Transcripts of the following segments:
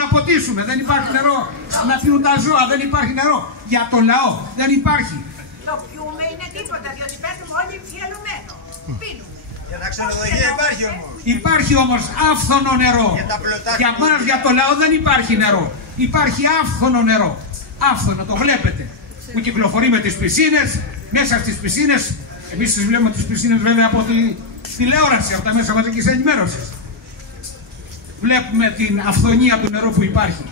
να ποτίσουμε, δεν υπάρχει νερό να πίνουν τα ζώα, δεν υπάρχει νερό για το λαό, δεν υπάρχει. Το πιούμε είναι τίποτα, διότι παίρνουμε όλοι φιαλωμένο. Πίνουμε. Για τα ξενοδοχεία υπάρχει όμως. Υπάρχει όμως άφθονο νερό. Για μας, για το λαό δεν υπάρχει νερό. Υπάρχει άφθονο νερό. Άφθονο, το βλέπετε. Που κυκλοφορεί με τις πισίνες, μέσα στις πισίνες. Εμείς τις βλέπουμε τις πισίνες βέβαια από τη τηλεόραση, από τα μέσα μαζικής ενημέρωσης. Βλέπουμε την αυθονία του νερού που υπάρχει.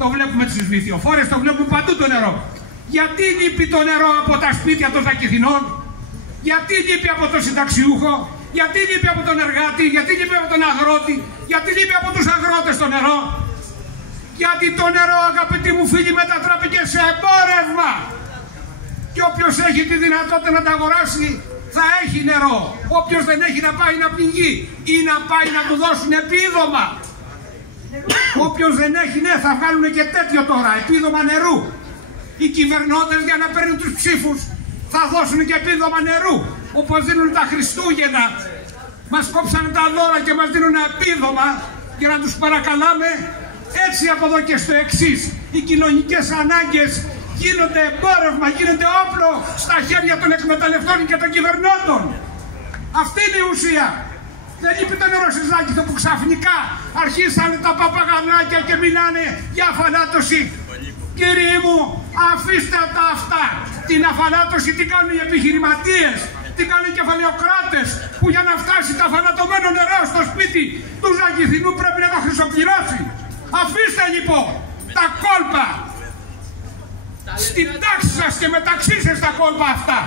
Το βλέπουμε στις βυθιοφόρες, το βλέπουμε παντού το νερό. Γιατί λείπει το νερό από τα σπίτια των Ζακηθινών, γιατί λείπει από τον συνταξιούχο, γιατί λείπει από τον εργάτη, γιατί λείπει από τον αγρότη, γιατί λείπει από τους αγρότες το νερό. Γιατί το νερό, αγαπητοί μου φίλοι, μετατράπηκε σε εμπόρευμα. Και όποιος έχει τη δυνατότητα να τα αγοράσει θα έχει νερό. Όποιος δεν έχει να πάει να πληγεί ή να πάει να του δώσουν επίδομα. Όποιος δεν έχει, ναι, θα βγάλουν και τέτοιο τώρα, επίδομα νερού. Οι κυβερνώντες για να παίρνουν τους ψήφους θα δώσουν και επίδομα νερού. Όπως δίνουν τα Χριστούγεννα. Μας κόψαν τα δώρα και μας δίνουν επίδομα για να τους παρακαλάμε. Έτσι από εδώ και στο εξής, οι κοινωνικές ανάγκες γίνονται εμπόρευμα, γίνονται όπλο στα χέρια των εκμεταλλευτών και των κυβερνώντων. Αυτή είναι η ουσία. Δεν λείπει το νερό στη Ζάκηθο που ξαφνικά αρχίσαν τα παπαγανάκια και μιλάνε για αφανάτωση. Κύριοι μου, αφήστε τα αυτά. Την αφανάτωση τι κάνουν οι επιχειρηματίες, τι κάνουν οι κεφαλαιοκράτες που για να φτάσει το αφανατωμένο νερό στο σπίτι του Ζακηθινού πρέπει να το χρυσοπληρώσει. Αφήστε λοιπόν τα κόλπα στην τάξη σας και μεταξύ σας τα κόλπα αυτά.